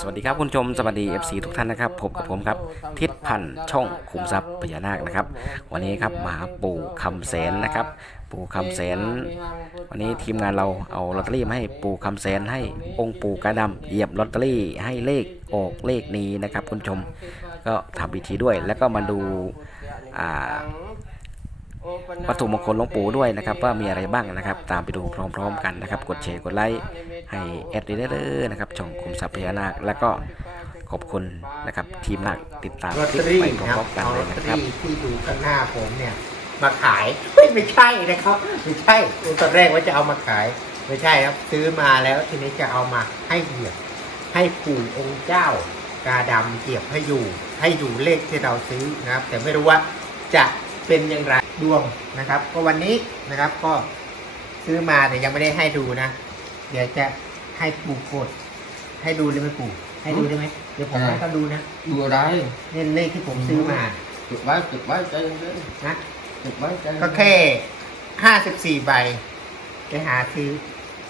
สวัสดีครับคุณชมสวัสดี FC ทุกท่านนะครับพบกับผมครับทิศพันธ์ช่องขุมทรัพย์พญานาคนะครับ วันนี้ครับมาปู่คำแสนนะครับ ปู่คำแสน วันนี้ทีมงานเราเอาลอตเตอรี่มาให้ปู่คำแสนให้องค์ปู่กาดำเหยียบลอตเตอรี่ให้เลขออกเลขนี้นะครับ คุณชมก็ทำพิธีด้วย แล้วก็มาดูอ่า วัตถุมงคลหลวงปู่ด้วยนะครับ ว่ามีอะไรบ้างนะครับ ตามไปดูพร้อมๆกันนะครับ กดแชร์กดไลค์ให้แอดด้เลยนะครับช่องคุมทรัพย์พญานาคแล้วก็ขอบคุณนะครับ ทีมนักติดตามคลิปไปพร้อมๆกันเลยนะครับที่ดูข้างหน้าผมเนี่ยมาขายไม่ใช่นะครับไม่ใช่ตอนแรกว่าจะเอามาขาย ไม่ใช่ครับซื้อมาแล้วทีนี้จะเอามาให้เหยียบให้ปู่องค์เจ้ากาดำเหยียบให้อยู่ ให้อยู่เลขที่เราซื้อนะครับ แต่ไม่รู้ว่าจะเป็นอย่างไร ดวงนะครับ ก็วันนี้นะครับก็ซื้อมาแต่ยังไม่ได้ให้ดูนะ เดี๋ยวจะให้ปู่กด ให้ดูได้ไหมปู่ให้ดูได้ไหมเดี๋ยวผมให้เขาดูนะดูอะไรนี่เลขที่ผมซื้อมาเก็บไว้เก็บไว้ใจเย็นนะๆเก็บไว้ใจเย็นๆก็แค่ห้าสิบสี่ใบไปหาซื้อ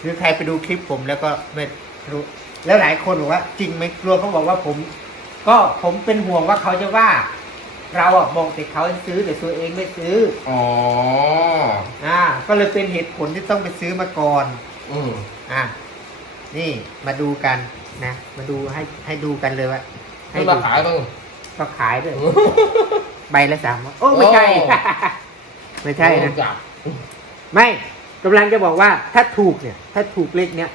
หรือใครไปดูคลิปผมแล้วก็ไม่รู้แล้วหลายคนบอกว่า จริงไหมกลัวเขาบอกว่าผม ก็ผมเป็นห่วงว่าเขาจะว่า เราอะมองแต่เขาซื้อแต่ตัวเองไม่ซื้ออ๋ออ่าก็เลยเป็นเหตุผลที่ต้องไปซื้อมาก่อนอืมอ่านี่มาดูกันนะ มาดูให้ให้ดูกันเลยว่าให้มาขายบ้าง ก็ขายด้วย ใบละสามร้อยโอ้ไม่ใช่ไม่ใช่นะ จับไม่กำลังจะบอกว่าถ้าถูกเนี่ย ถ้าถูกเลขเนี้ย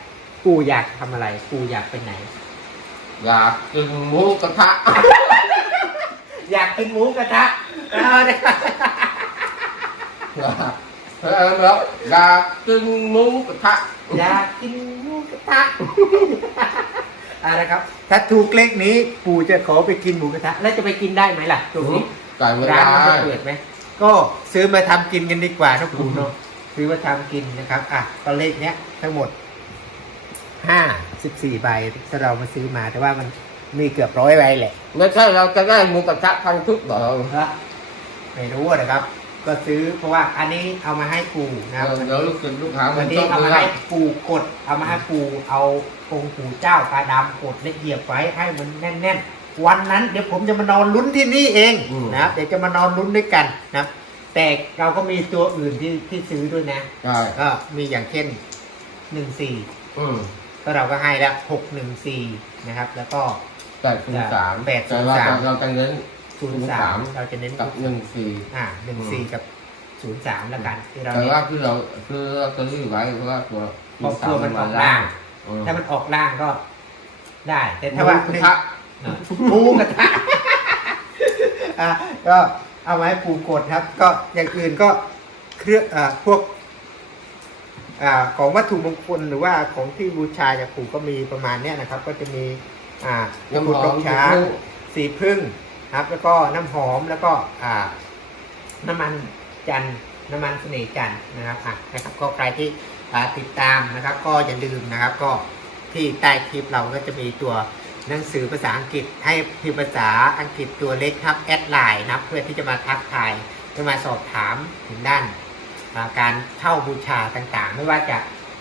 ปู่อยากทำอะไรปู่อยากไปไหน อยากกินหมูกระทะ อยากกินหมูกระทะเอาเนี่ยเออแล้วอยากกินหมูกระทะอยากกินหมูกระทะอะไรครับ ถ้าถูกเลขนี้ปู่จะขอไปกินหมูกระทะ แล้วจะไปกินได้ไหมล่ะตรงนี้ไก่เวร้าลานมันจะเปิดไหมก็ซื้อมาทำกินกันดีกว่านะปู่เนาะซื้อมาทำกินนะครับ อะก็เลขเนี้ยทั้งหมดห้าสิบสี่ใบถ้าเรามาซื้อมาแต่ว่ามัน มีเกือบร้อยใบแหละไม่ใช่เราจะได้หมูกระทะพันทุกดอกครับไม่รู้นะครับ ก็ซื้อเพราะว่าอันนี้เอามาให้ปู่นะครับเดี๋ยวลูกศิษย์ลูกหามัวันนนี้ต้องเอาดูมาว่าให้ปู่กดเอามาให้ปู่เอาองค์ปู่เจ้ากาดำกดละเอียดไว้ให้มันแน่นๆ วันนั้นเดี๋ยวผมจะมานอนลุ้นที่นี่เองนะครับเดี๋ยวจะมานอนลุ้นด้วยกันนะครับแต่เราก็มีตัวอื่นที่ที่ซื้อด้วยนะใช่ก็มีอย่างเช่นหนึ่งสี่อืมก็เราก็ให้แล้วหกหนึ่งสี่นะครับ แล้วก็ แปดศูนย์สามแปดศูแต่นย์ว่าสามเราจะเน้น ศูนย์สามเราจะเน้นกับหนึ่งสี่ อ่าหนึ่งสี่กับศูนย์สามแล้วกันที่เราแต่เน้นว่าคือเราคือเราจะรีบไว้เพราะว่าตัวเพราะกลัวมันออกล่างอืมถ้ามันออกล่างก็ ได้ แต่ถ้าว่าหมูกระทะหมูกระทะอะก็เอาไว้ปูกดครับ ก็อย่างอื่นก็เครื่องอ่าพวกอ่าของวัตถุมงคลหรือว่าของที่บูชาจากปู่ก็มีประมาณเนี้ยนะครับ ก็จะมี อ่าน้ำหกุอดมช้างสีพึ่งครับ แล้วก็น้ำหอมแล้วก็อ่า น้ำมันจันทร์น้ำมันเสน่ห์จันทร์นะครับอะนะครับก็ใครที่อ่าติดตามนะครับ ก็อย่าลืมนะครับ ก็ที่ใต้คลิปเราก็จะมีตัวหนังสือภาษาอังกฤษให้พิมพ์ภาษาอังกฤษตัวเล็กครับแอดไลน์นะครับ เพื่อที่จะมาทักทายจะมาสอบถามถึงด้านอ่าการเช่าบูชาต่างๆ ไม่ว่าจะ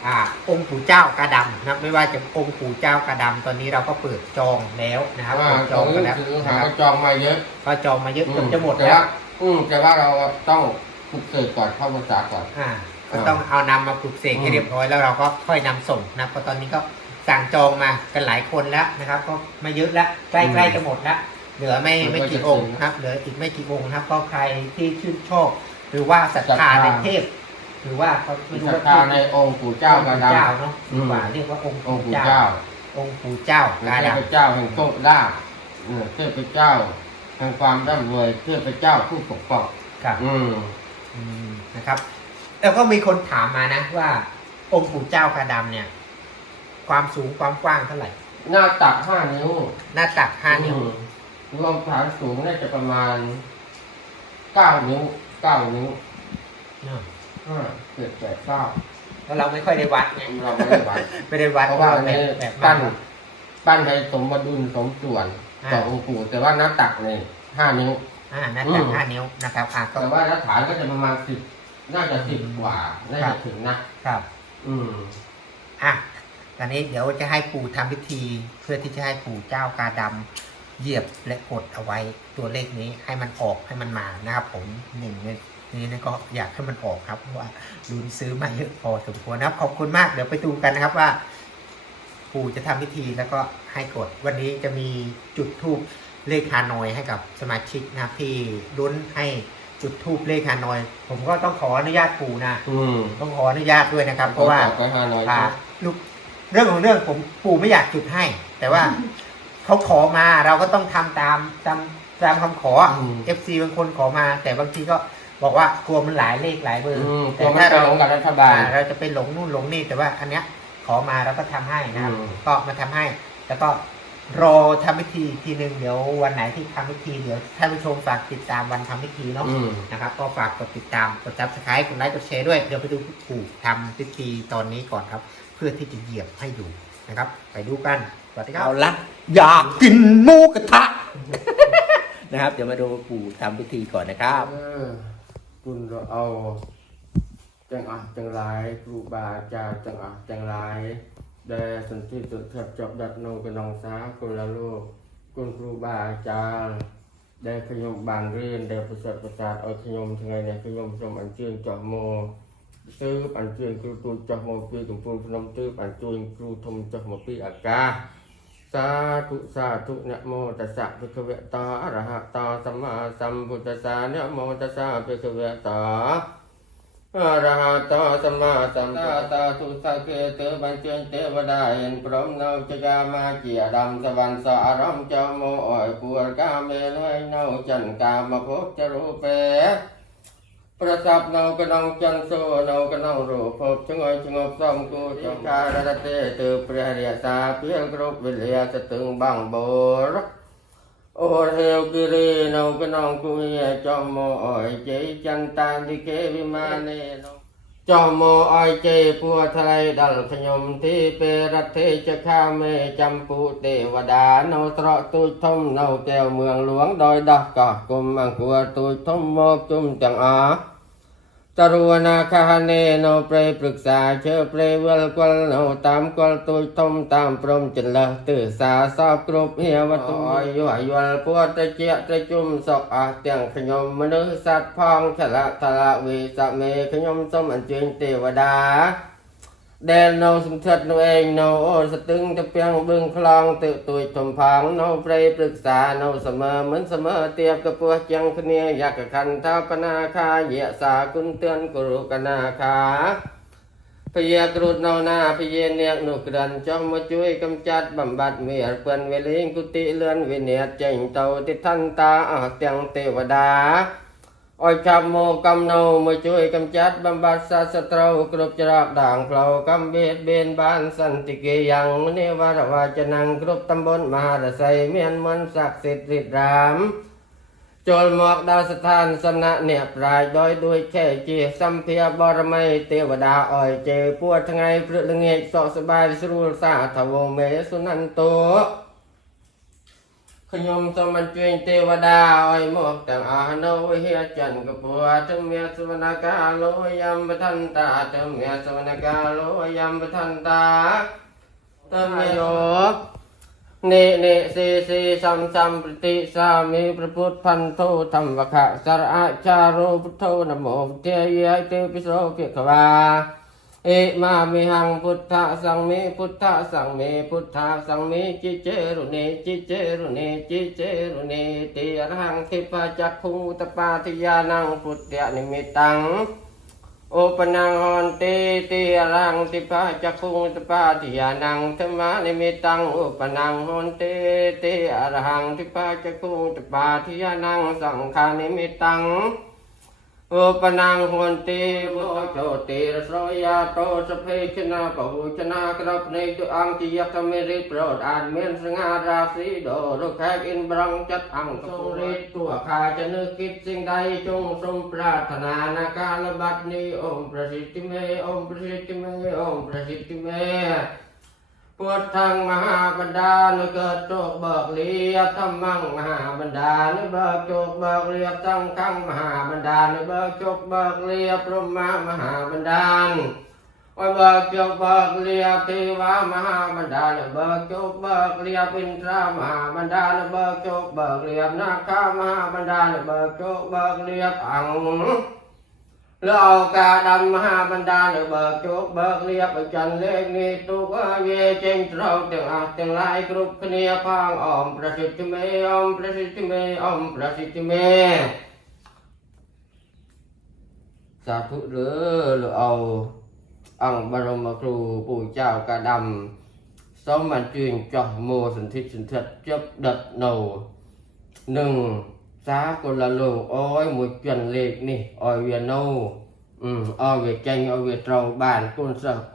อ่าองค์ปู่เจ้ากระดำนะครับไม่ว่าจะองค์ปู่เจ้ากระดำตอนนี้เราก็เปิดจองแล้วนะครับว่าเปิดจจอองงกันแล้วคือนะหาครับจองมาเยอะก็จองมาเยอะเกือบจะหมดแต่แล้วว่าอืมแต่ว่าเราต้องฝึกเสกก่อนเข้าภาษาก่อนอ่าก็ต้องเอานำมาปลูกเสกให้อืมเรียบร้อยแล้วเราก็ค่อยนำส่งนะเพราะตอนนี้ก็สั่งจองมากันหลายคนแล้วนะครับ ก็มาเยอะแล้วใกล้ๆจะหมดแล้วเหลือไม่ไม่กี่องค์นะครับเหลืออีกไม่กี่องค์นะครับก็ใครที่ชื่นชอบหรือว่าศรัทธาในเทพ หรือว่าเขาไม่รู้ศรัทว่าธาในองค์ปู่เจ้ากระดเจ้าเนาะอืดีมกว่าเรียกว่าองค์ำองค์ปู่เจ้าเจ้าองค์ปู่เจ้าเป็นกาเทดพเจ้าแห่งโชคลาภเออเทพเจ้าแห่งความร่ำรวยเทพเจ้าผู้ปกป้องำครับอืมอืมนะครับ แล้วก็มีคนถามมานะว่า องค์ปู่เจ้ากาดำเนี่ย ความสูงความกว้างเท่าไหร่ หน้าตักห้านิ้วหน้าตักห้านิ้วอืมรวมฐานสูงน่าจะประมาณเก้านิ้วเก้านิ้ว เนาะ ห้าเจ็ดแปดเก้าแล้วเราไม่ค่อยได้วัดไงเราไม่ได้วัดไม่ได้วัดเพราะว่าแบอันบนี้แบบปั้นวัดปั้นให้สมดุลสมส่วนอ่าต่อองค์ปู่แต่ว่าหน้าตักเนี่ยห้านิ้วอ่าหน้าตักอืมห้านิ้วนะครับอะก็แต่ว่าหน้าฐานก็จะประมาณสิบน่าจะสิบกว่าน่าจะถึงนะครับ อืมอะอนนี้เดี๋ยวจะให้ปู่ทำพิธี เพื่อที่จะให้ปู่เจ้ากาดำเหยียบและกดเอาไว้ตัวเลขนี้ให้มันออกให้มันมานะครับผมหนึ่งในนี้นะก็อยากให้มันออกครับเพราะว่าลุ้นซื้อมาเยอะพอสมควรนะครับ ขอบคุณมากเดี๋ยวไปดูกันนะครับว่าปู่จะทำพิธีแล้วก็ให้กด วันนี้จะมีจุดทูบเลขฮานอยให้กับสมาชิกนะครับที่ลุ้นให้จุดทูบเลขฮานอย ผมก็ต้องขออนุญาตปู่นะอืมต้องขออนุญาตด้วยนะครับ เพราะว่าไปหาหน่อยอ่าลูกเรื่องของเรื่องผมปู่ไม่อยากจุดให้ แต่ว่าเขาขอมาเราก็ต้องทำตามตามตามคำขอเอฟซีบางคนขอมา แต่บางทีก็ บอกว่ากลัวมันหลายเลขหลายเบอร์อืมแต่ตัวไม่ถ้าตรเรางกับรัฐบาล อ่าเราจะไปหลงนู่นหลงนี่แต่ว่าอันเนี้ยขอมาเราก็ทำให้นะครับอืม ก็มาทำให้ แล้วก็รอทำพิธีอีกทีหนึ่งเดี๋ยววันไหนที่ทำพิธีเดี๋ยวท่านผู้ชมฝากติดตามวันทำพิธีเนาะ อืม นะครับก็ฝากกดติดตาม กด subscribe กดไลค์กดแชร์ด้วย เดี๋ยวไปดูปู่ทำพิธีตอนนี้ก่อนครับ เพื่อที่จะเหยียบให้ดูนะครับ ไปดูกัน สวัสดีครับ เอาละอยากกินหมูกระทะ นะครับ เดี๋ยวมาดูปู่ทำพิธีก่อนนะครับ เออ คุณเราเอาจังอะจังไรครูบาอาจารย์จังอะจังไรได้สันติสุดทับจบดัดโนกบนองสาคนละโลกคุณครูบาอาจารย์ได้ขยมบานเรียนได้ประสริฐประสาทเอาขยมทั้งไงเนี่ยขยมสมอันเชื่อจอโมซื้ออันเชื่อครูตูนจอโมปีกุมพูนพนมตื้ออันจุนครูทมจอมโมตัสสะภะคะวะโตอะระหะโตสัมมาสัมพุทธัสสะนะโมตัสสะภะคะวะโตอะระหะโตสัมมาสัมพุทธัสสะทุสักเกเตบัญเจนเทวดาเห็นพร้อมเนาจกามาเกียดำสวรรค์สารมจ้าโมอ่อยปวดกาเมลอากา សាธุសាធុនមោតសៈភិក្ខវតោអរហតោសម្មាសម្ពុទ្ធសានមោតសៈភិក្ខវតោអរហតោសម្មាសម្ពុទ្ធតាទុសកេទើបញ្ជើញទេវតាឯនព្រមនៅចកាមាជាអដំសវណ្ណសអរំចោមោអយពួរកាមេលុយនៅចន្ទកាមភពចរូបេ ប្រសពនៅក្នុងចន្ទសូនៅក្នុងរូបភពចងឲ្យចងប់សំគូចងការរតេទើព្រះរាសាពីគ្រប់វិលាស្ទឹងបាំងបូរអូរហេវគិរីនៅក្នុងគូញាចំមកអយជ័យចន្តានិកេវិមានេនៅចំមកអយជ័យពួថ្លៃដល់ខ្ញុំទីពេលរតេចខាមេចំពូទេវតានៅត្រកទូចធំនៅកែវមឿងលួងដោយដោះកោះគុំអង្គរទូចធំមកជុំទាំងអស់ តរុវនាខហនេណោប្រេព្រឹក្សាជើប្រេវលគលណោតាមកលទួយធំតាមព្រមចន្លះទិសាសពគ្រប់ហេវតុអយុអយលពុទ្ធជាត្រជុំសុខអស់ទាំងខ្ញុំមនុស្សសត្វផងឆ្លាតឆ្លាវិសមេខ្ញុំសូមអញ្ជើញទេវតា ដែលនៅសង្ឃិតនោះឯងនៅអូស្ទឹងទៅពាំងបឹងខ្លងទៅទួយទំផាងនៅព្រៃព្រឹក្សានៅសមឺមិនសមឺទៀបកពស់ជាងគ្នាយក្ខខន្ធាបនាខាយៈសាគុណទឿនគរុកណាខាពយាគ្រូតនៅណាពយានាគនោះក្រិនចុះមកជួយកំចាត់បំបត្តិមេរពិនវេលេងគុតិលឿនវិនិច្ចេញទៅទិដ្ឋន្តាអស់ទាំងទេវតា รุกนาคาพยากรุดเนานาพยเนียกนุกรันจอมมาช่วยกำจัดบำบัดเมียเปื่อนเวลิงกุติเลือนวิเนียดเจงเตาติทันตาอาเตียงเทวดา อ้อยจับโมกำเนามาช่วยกำจัดบำบัดสัตว์ศัตรูกรุบจรากด่างเกลากำเบียดเบียนบ้านสันติเกยังมณีวารวาจนัง ខ្ញុំសូមអញ្ជើញទេវតាឲ្យមកទាំងអស់នៅវិហារចន្ទកពុអធិមេសវនកាលោយំបថន្តអធិមេសវនកាលោយំបថន្តតមយោនេនេសេសេសំសំប្រតិសាមីប្រពុទ្ធផន្ធោធម្មវខសរអាចារោពុទ្ធោនមោទេយាយទេពិសោភិក្ខា เมสุนันโตขยมสมันเจงเทวดาอ้อยหมาเฮียจันกบปัวทั้งเมียสวรรกาโลยำปทันตาทั้งเมียสวรรกาโลยำปทันตาเติมโยเนเนสีสีสัมสัมปติสามีพระพุทธะสระอาจารุพุทโธนะโมเทยะเตปิโสเพิขวาเอมามิหังพุทธะสังเมพุทธะสังเมพุทธะสังเมจิเจรุเนจิเจรุเนจิเจรุเนติอรหังทิปะจักขุงตปาทิยานังพุทธะนิมิตังโอปนังหอนติติอรหังทิปะจักขุงตปาทิยานังธรรมานิมิตังโอปนังหอนติติอรหังทิปะจักขุงอุตปาทิยานังสังฆานิมิตัง ឧបណាំហន្តិមុចោតិរស្រយាតោសភេជនាកោជនាក្រភ្នែកទុអង្គជាកមេរិប្រោតអាចមានសង្ហារាស៊ីដោរុខែកអ៊ិនប្រងចិត្តអង្គសូរិទុខាចនឹគិតសិងដៃចងសូមប្រាថ្នាណាកាលបាត់នេះអមប្រសិទ្ធិមេអមប្រសិទ្ធិមេអមប្រសិទ្ធិមេ พุทธังมหาบรรดาลเกิดโจกเบิกเรียบธรรมังมหาบรรดาลเบิกโจกเบิกเรียบสังฆังมหาบรรดาลเบิกโจกเบิกเรียบพรหมามหาบรรดาล โอ้ยเบิกจกเบิกเรียบเทวามหาบรรดาลเบิกจกเบิกเรียบอินทรามหาบรรดาลเบิกจกเบิกเรียบนาคามหาบรรดาลเบิกจกเบิกเรียบอัง លោកកាដំមហាបណ្ដានៅបើកជោគបើកលៀបអចន្ទលេខនេះទុកវាចេញត្រោកទាំងអស់ទាំងឡាយគ្រប់គ្នាផងអមប្រសិទ្ធមេអមប្រសិទ្ធមេអមប្រសិទ្ធមេសាធុលើលោកអោអង្គបរមគ្រូពូចៅកាដំសូមអញ្ជើញចោះមោសន្ធិសន្ធិជប់ដិតនៅនឹង รูปู่เจ้ากาดำสมมันจืนจอโมสันทิสันเทิดจับดัดเนาหนึ่งสากลละโลกอ้อยหมดจนเลขนี่อ้อยเวียนโนอืมอ้อยเวียจังอ้อยเวียตรองบ้านกุนสะก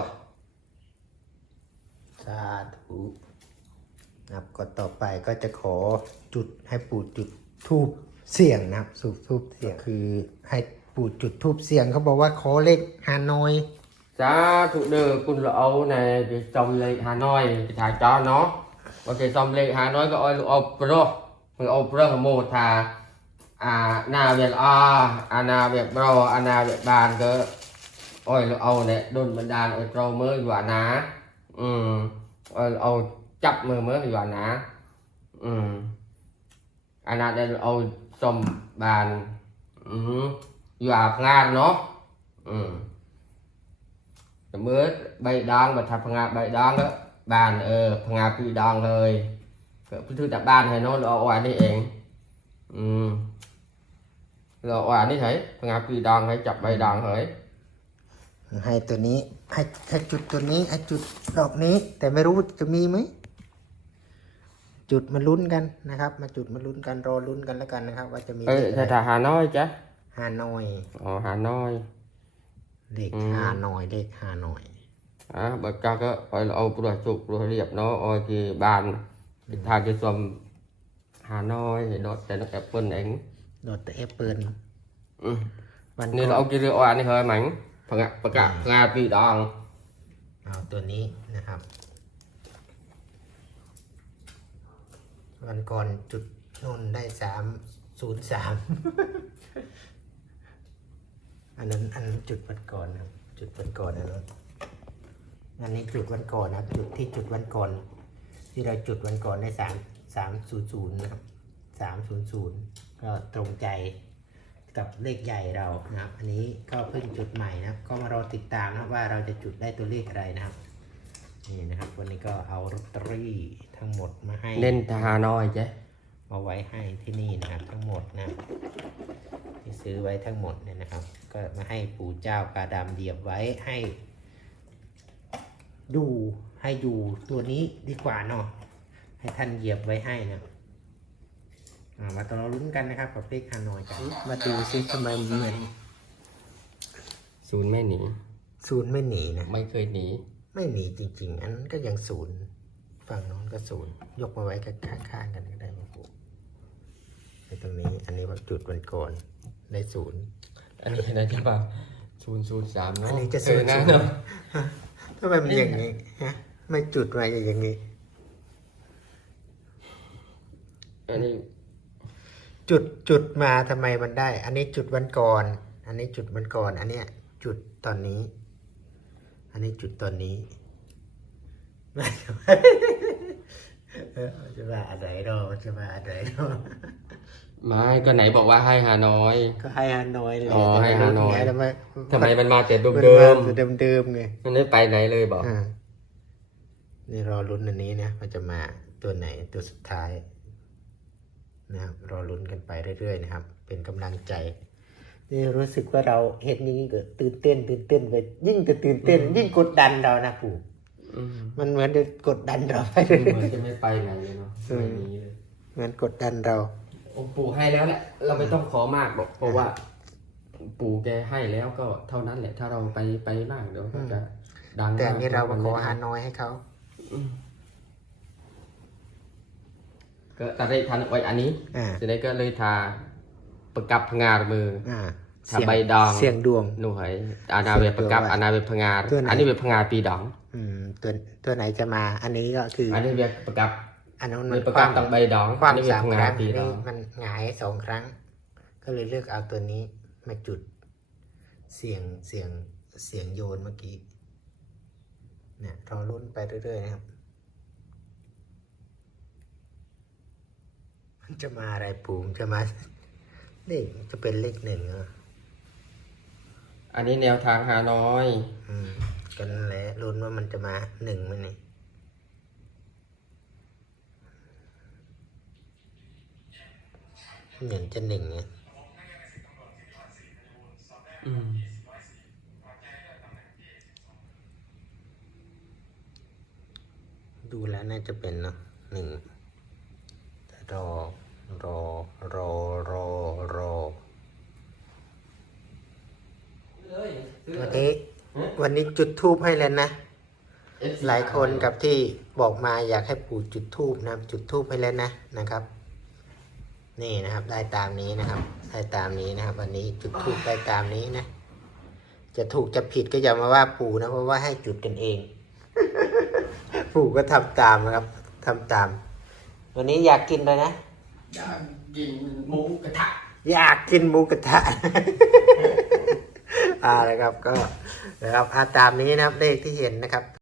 ุ สาธุนะครับก็ต่อไปก็จะขอจุดให้ปู่จุดทูบเสียงนะครับสูบทูบเสียงคือให้ปู่จุดทูบเสียงเขาบอกว่าขอเลขฮานอย สาธุเด้อคุณเราเอาในจอมเลขฮานอยไปถ่ายจอเนาะโอเคจอมเลขฮานอยก็เอาเอาโปรมึงเอาโปรโมทาอานาเวียนอาอานาเวียบรออานาเวียบานก็อ้อยเราเอาเนี่ยโดนบันดาลอ้อยเราเมื่ออยู่านา một thả à na việt a à na việt pro à na việt bàn cơ oi lu au này đôn bên đàn oi pro mới vừa ná ừ oi lu au chấp mơ mới vừa ná ừ à na đây lu au trong bàn ừ vừa ngan nó ừ เมื่อใบดองมาทำพงาใบดองแล้วบานเออพงาปีดองเลยก็พื้นที่จากบ้านให้โน้ตเราเอาไว้นี่เอง อืม เราเอาไว้นี่เฉยพงาปีดอง ให้ตัวนี้ให้ให้จุดตัวนี้ให้จุดดอกนี้ แต่ไม่รู้จะมีไหมจุดมาลุ้นกันนะครับ มาจุดมาลุ้นกันรอลุ้นกันแล้วกันนะครับ ว่าจะมีเอ้ยเลขถ้าอะไรถ้าหาน้อยจ้ะฮานอยอ๋อหาน้อย เลขอืม ฮานอยเลขฮานอย อะบักกาก็ไปเราเอาปลาจุกปลาเรียบเนาะเอาที่บ้านทางจะสมหาน้อยให้ดอดแต่นกแอปเปิ้ลเองโดดแต่แอปเปิลอืมวันนี่ก่เราอนเอากี่เรืออ่านนี่เฮ้ยมั้ งพงาประกาศพงาปีดองเอาตัวนี้นะครับ วันก่อนจุดนนได้สามศูนย์สามอันนั้นอันนั้นจุดวันก่อนนะครับ จุดวันก่อนอันนั้นอันนี้จุดวันก่อนนะครับ จุดที่จุดวันก่อน ที่เราจุดวันก่อนได้สามสามศูนย์ศูนย์นะครับสามศูนย์ศูนย์ก็ตรงใจ กับเลขใหญ่เรานะครับ อันนี้ก็เพิ่งจุดใหม่นะครับ ก็มารอติดตามนะครับว่าเราจะจุดได้ตัวเลขอะไรนะครับ นี่นะครับ วันนี้ก็เอาลอตเตอรี่ทั้งหมดมาให้เน้นทหารน้อยจ้ะมาไว้ให้ที่นี่นะครับ ทั้งหมดนะที่ซื้อไว้ทั้งหมดเนี่ยนะครับ ก็มาให้ปู่เจ้ากาดำเดียบไว้ให้ดูให้ดูตัวนี้ดีกว่าเนาะให้ท่านเหยียบไว้ให้นะอ่า มาต่อลุ้นกันนะครับกับเลขฮานอยกัน มาดูซิทำไมมันเหมือนศูนย์ไม่หนี ศูนย์ไม่หนีนะไม่เคยหนี ไม่หนีจริง ๆ อันนั้นก็ยังศูนย์ฝั่งโน้นก็ศูนย์ยกมาไว้ข้างๆกันก็ได้มาปู่ในตรงนี้ อันนี้ว่าจุดวันก่อนได้ศูนย์อันนี้นะที่ว่าศูนย์ศูนย์สามเนาะอันนี้จะเออนะศูนย์เนาะทำไมมันอย่างนี้ฮะไม่จุดมาอย่างนี้อันนี้ จุดจุดมาทำไมมันได้ อันนี้จุดวันก่อน อันนี้จุดวันก่อน อันเนี้ย จุดตอนนี้ อันนี้จุดตอนนี้ไม่เออมันจะมาอะไรเนาะมันจะมาอะไรเนาะไม่ก็ไหนบอกว่าให้ฮานอย ก็ให้ฮานอยเลยอ๋อให้ฮานอยทำไมทำไมมันมาแต่เดิเดิมมเดิมเดิมเดิมๆไงมันไม่ไปไหนเลยบอกอ่านี่รอลุ้นอันนี้นะมันจะมาตัวไหนตัวสุดท้าย นะครับรอลุ้นกันไปเรื่อยๆนะครับ เป็นกำลังใจนี่รู้สึกว่าเราเห็นอย่างนี้ก็ตื่นเต้นตื่นเต้นไปยิ่งก็ตื่นเต้น ยิ่งกดดันเรานะปู่อืมมันเหมือนจะกดดันเราไปเรื่เหมืออยนจะไม่ไปไหนเลยเนาะอืมไม่หนีเลยๆเหมือนกดดันเราโอ้ปู่ให้แล้วแหละ เราไม่ต้องขอมากหรอกเพราะว่า ปู่แกให้แล้วก็เท่านั้นแหละ ถ้าเราไปไปมากเดี๋ยวก็จะดังแต่อันนี้เรามาขอหาหาน้อยให้เขา ก็ตัดได้ทันไว้อันนี้อ่าจะได้ก็เลยทาประกับพงามืออ่าถ้าใบดองเสียงดวงหน่วยอาณาเวประกับเสียงตัวว่าอาณาเวพงาตัวไหนอันนี้เวพงาปีดองอืมตัวตัวไหนจะมาอันนี้ก็คืออัอันนี้เวประกับอันนั้นเวมันประกับต้องใบดองควาอัมนนี้เวสามพคงารั้งปีดนี่องมันหงายสองครั้ง ก็เลยเลือกเอาตัวนี้มาจุดเสียงเสียงเสียงโยนเมื่อกี้เนี่ยรอรุ่นไปเรื่อยๆนะครับ มัน จะมาอะไรปูมนจะมาเลขจะเป็นเลขหนึ่งเหรออันนี้แนวทางหาน้อย อืมกันนั่นแหละลุ้นว่ามันจะมาหนึ่งไหมนี่เหมือนจะหนึ่งไงอืมดูแล้วน่าจะเป็นเนอะหนึ่งแต่รอ รอรอรอรอวันนี้วันนี้จุดทูบให้แล้วนะ หลายคนกับที่บอกมาอยากให้ปู่จุดทูบนะครับจุดทูบให้แล้วนะนะครับ นี่นะครับได้ตามนี้นะครับได้ตามนี้นะครับ วันนี้จุดทูบได้ตามนี้นะ จะถูกจะผิดก็อย่ามาว่าปู่นะเพราะว่าให้จุดกันเอง ปู่ก็ทำตามนะครับทำตาม วันนี้อยากกินเลยนะ อยากกินหมูกระทะอยากกินหมูกระทะ อ่านะครับก็นะครับอาตามนี้นะครับเลขที่เห็นนะครับ